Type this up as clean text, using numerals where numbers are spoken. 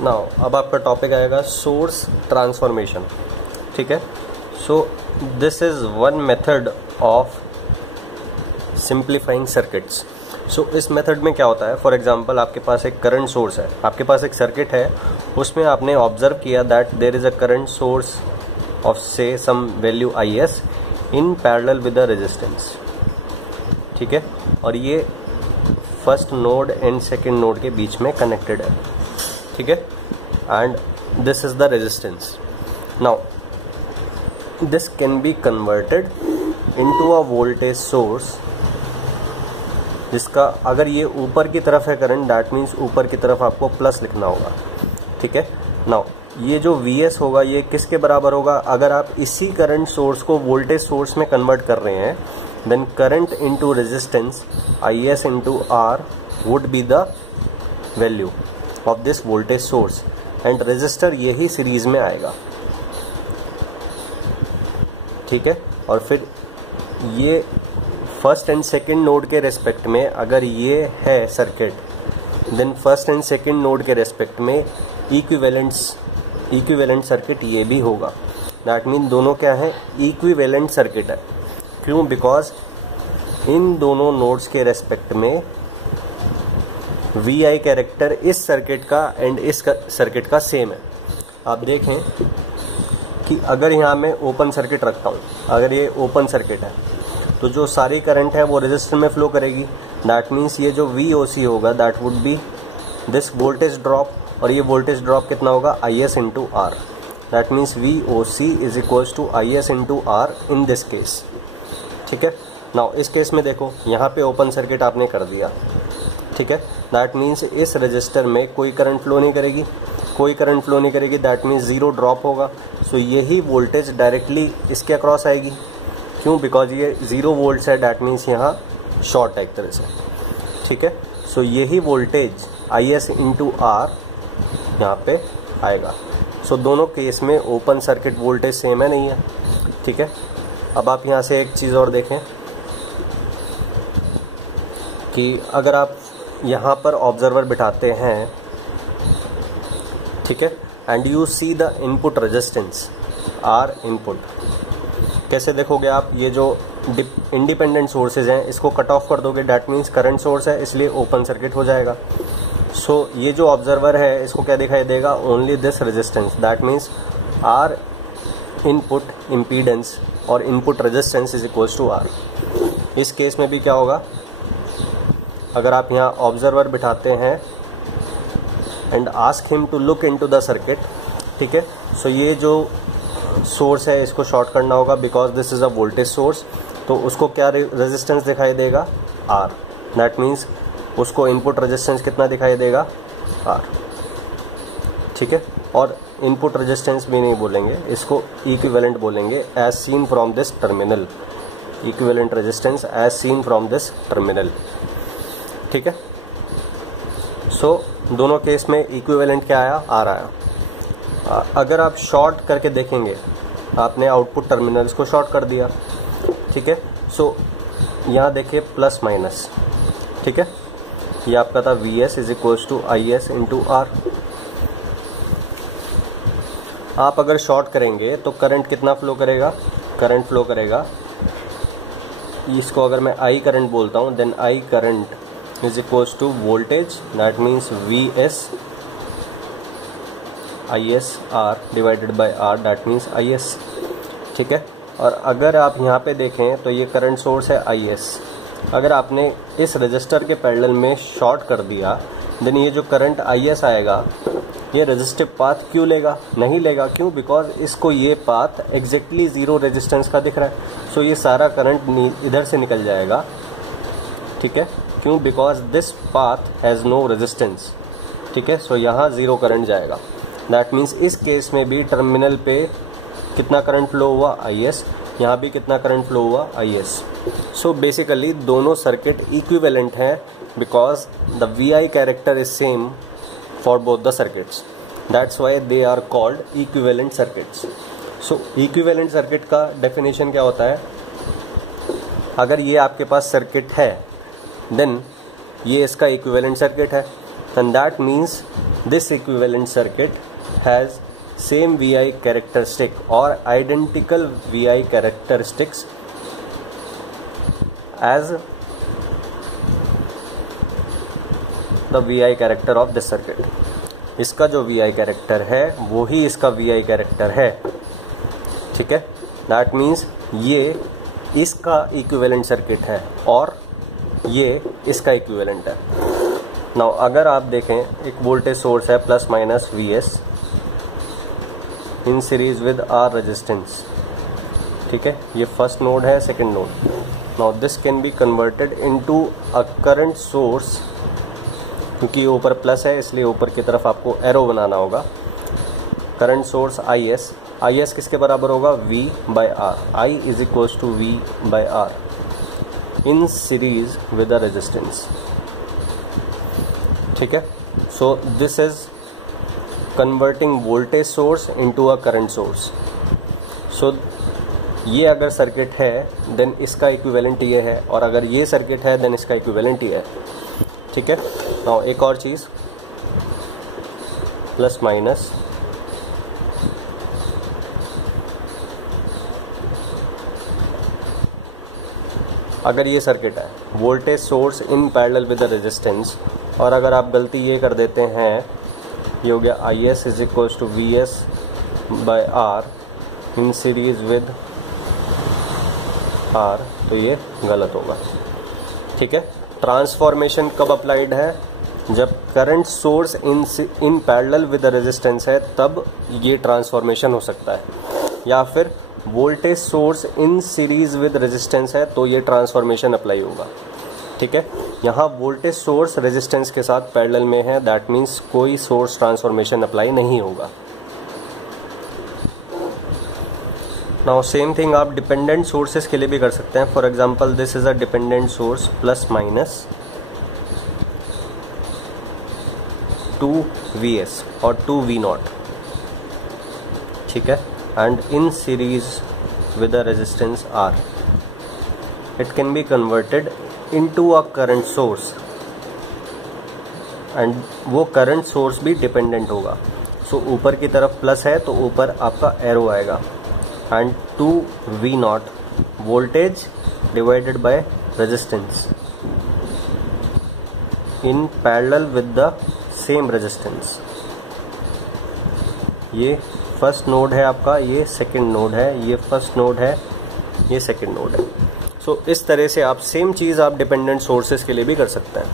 Now अब आपका topic आएगा सोर्स ट्रांसफॉर्मेशन। ठीक है, so this is one method of simplifying circuits. So इस मेथड में क्या होता है, फॉर एग्जांपल आपके पास एक करंट सोर्स है, आपके पास एक सर्किट है, उसमें आपने ऑब्जर्व किया that there is a current source of say some value IS in parallel with the resistance. ठीक है, और ये first node and second node के बीच में कनेक्टेड है। ठीक है, and this is the resistance. Now this can be converted into a voltage source, जिसका अगर ये ऊपर की तरफ है करंट, दैट मीन्स ऊपर की तरफ आपको प्लस लिखना होगा। ठीक है, नाउ ये जो Vs होगा ये किसके बराबर होगा, अगर आप इसी करंट सोर्स को वोल्टेज सोर्स में कन्वर्ट कर रहे हैं, then current into resistance IS into R would be the value of this voltage source, and resistor यही सीरीज में आएगा। ठीक है, और फिर ये फर्स्ट एंड सेकेंड नोड के रेस्पेक्ट में अगर ये है सर्किट, then first and second node के रेस्पेक्ट में इक्विवेलेंट सर्किट ये भी होगा। दैट मीन दोनों क्या है, इक्विवेलेंट सर्किट है। क्यों, बिकॉज इन दोनों नोड्स के रेस्पेक्ट में VI कैरेक्टर इस सर्किट का एंड इस सर्किट का सेम है। आप देखें कि अगर यहाँ मैं ओपन सर्किट रखता हूँ, अगर ये ओपन सर्किट है तो जो सारी करंट है वो रेजिस्टर में फ्लो करेगी। दैट मीन्स ये जो VOC होगा that would be this voltage drop, और ये वोल्टेज ड्रॉप कितना होगा, IS into R। That means VOC is equals to IS into R in this case. ठीक है, नाउ इस केस में देखो यहाँ पे ओपन सर्किट आपने कर दिया। ठीक है, दैट मीन्स इस रजिस्टर में कोई करंट फ्लो नहीं करेगी, कोई करंट फ्लो नहीं करेगी, दैट मीन्स जीरो ड्रॉप होगा। सो यही वोल्टेज डायरेक्टली इसके अक्रॉस आएगी। क्यों, बिकॉज ये 0 वोल्ट्स है, दैट मीन्स यहाँ शॉर्ट है एक तरह से। ठीक है, सो यही वोल्टेज IS इंटू R यहाँ पे आएगा। सो दोनों केस में ओपन सर्किट वोल्टेज सेम है, नहीं है। ठीक है, अब आप यहाँ से एक चीज़ और देखें कि अगर आप यहाँ पर ऑब्जर्वर बिठाते हैं, ठीक है, and you see the input resistance R input, कैसे देखोगे आप, ये जो इंडिपेंडेंट सोर्सेज हैं इसको कट ऑफ कर दोगे, डैट मीन्स करंट सोर्स है इसलिए ओपन सर्किट हो जाएगा। सो ये जो ऑब्जर्वर है इसको क्या दिखाई देगा, only this resistance, that means R input impedance और input resistance is equals to R। इस केस में भी क्या होगा, अगर आप यहाँ ऑब्जर्वर बिठाते हैं and ask him to look into the circuit, ठीक है, सो ये जो सोर्स है इसको शॉर्ट करना होगा because this is a voltage source, तो उसको क्या रेजिस्टेंस दिखाई देगा, R। दैट मीन्स उसको इनपुट रेजिस्टेंस कितना दिखाई देगा, R। ठीक है, और इनपुट रेजिस्टेंस भी नहीं बोलेंगे, इसको इक्विवेलेंट बोलेंगे, as seen from this terminal, equivalent resistance as seen from this terminal. ठीक है, सो दोनों केस में इक्विवेलेंट क्या आया, R आया। अगर आप शॉर्ट करके देखेंगे, आपने आउटपुट टर्मिनल्स को शॉर्ट कर दिया। ठीक है, सो यहाँ देखिए प्लस माइनस। ठीक है, ये आपका था VS is equals to IS into R। आप अगर शॉर्ट करेंगे तो करंट कितना फ्लो करेगा, करंट फ्लो करेगा, इसको अगर मैं I करंट बोलता हूँ, then I current is equals to voltage, that means VS IS R divided by R, that means IS। ठीक है, और अगर आप यहाँ पे देखें तो ये करंट सोर्स है IS, अगर आपने इस रजिस्टर के पैरेलल में शॉर्ट कर दिया, देन ये जो करंट IS आएगा ये रेजिस्टिव पाथ क्यों लेगा, नहीं लेगा। क्यों, बिकॉज इसको ये पाथ एग्जैक्टली 0 रेजिस्टेंस का दिख रहा है। सो ये सारा करंट इधर से निकल जाएगा। ठीक है, क्यों, because this path has no resistance. ठीक है, सो यहाँ 0 करंट जाएगा। दैट मीन्स इस केस में भी टर्मिनल पे कितना करंट फ्लो हुआ, IS, यहाँ भी कितना करंट फ्लो हुआ, IS। सो बेसिकली दोनों सर्किट इक्विवेलेंट हैं because the VI character is same for both the circuits, that's why they are called equivalent circuits. So equivalent circuit का डेफिनेशन क्या होता है, अगर ये आपके पास सर्किट है देन ये इसका इक्विवेलेंट सर्किट है। And that means this equivalent circuit has same VI characteristic or identical VI characteristics as the VI character of this circuit. इसका जो VI कैरेक्टर है वो ही इसका VI कैरेक्टर है, ठीक है। दैट मीन्स ये इसका इक्विवेलेंट सर्किट है और ये इसका इक्विवेलेंट है। नाउ अगर आप देखें एक वोल्टेज सोर्स है plus minus VS in series with R resistance, ठीक है। ये फर्स्ट नोड है, second node. Now this can be converted into a current source, क्योंकि ऊपर प्लस है इसलिए ऊपर की तरफ आपको एरो बनाना होगा। करंट सोर्स IS किसके बराबर होगा? V/R। I is equals to V/R in series with a resistance, ठीक है। So this is converting voltage source into a current source. So ये अगर सर्किट है देन इसका इक्विवेलेंट ये है, और अगर ये सर्किट है देन इसका इक्विवेलेंट ये है, ठीक है। नाउ एक और चीज, प्लस माइनस अगर ये सर्किट है voltage source in parallel with the resistance, और अगर आप गलती ये कर देते हैं, ये हो गया IS is equals to VS/R in series with R, तो ये गलत होगा, ठीक है। ट्रांसफॉर्मेशन कब अप्लाइड है? जब current source in parallel with the resistance है तब ये ट्रांसफॉर्मेशन हो सकता है, या फिर voltage source in series with resistance है तो ये ट्रांसफॉर्मेशन अप्लाई होगा, ठीक है। यहाँ वोल्टेज सोर्स रेजिस्टेंस के साथ पैरेलल में है, दैट मीन्स कोई सोर्स ट्रांसफॉर्मेशन अप्लाई नहीं होगा। नाउ सेम थिंग आप डिपेंडेंट सोर्सेस के लिए भी कर सकते हैं। For example this is a dependent source plus minus 2VS और 2V0, ठीक है, and in series with a resistance R। It can be converted into a current source, and वो करंट सोर्स भी डिपेंडेंट होगा। सो ऊपर की तरफ प्लस है तो ऊपर आपका एरो आएगा, and 2V0 voltage divided by resistance in parallel with the same resistance. ये फर्स्ट नोड है आपका, ये सेकंड नोड है, ये फर्स्ट नोड है, ये सेकंड नोड है। सो इस तरह से आप सेम चीज़ आप डिपेंडेंट सोर्सेस के लिए भी कर सकते हैं।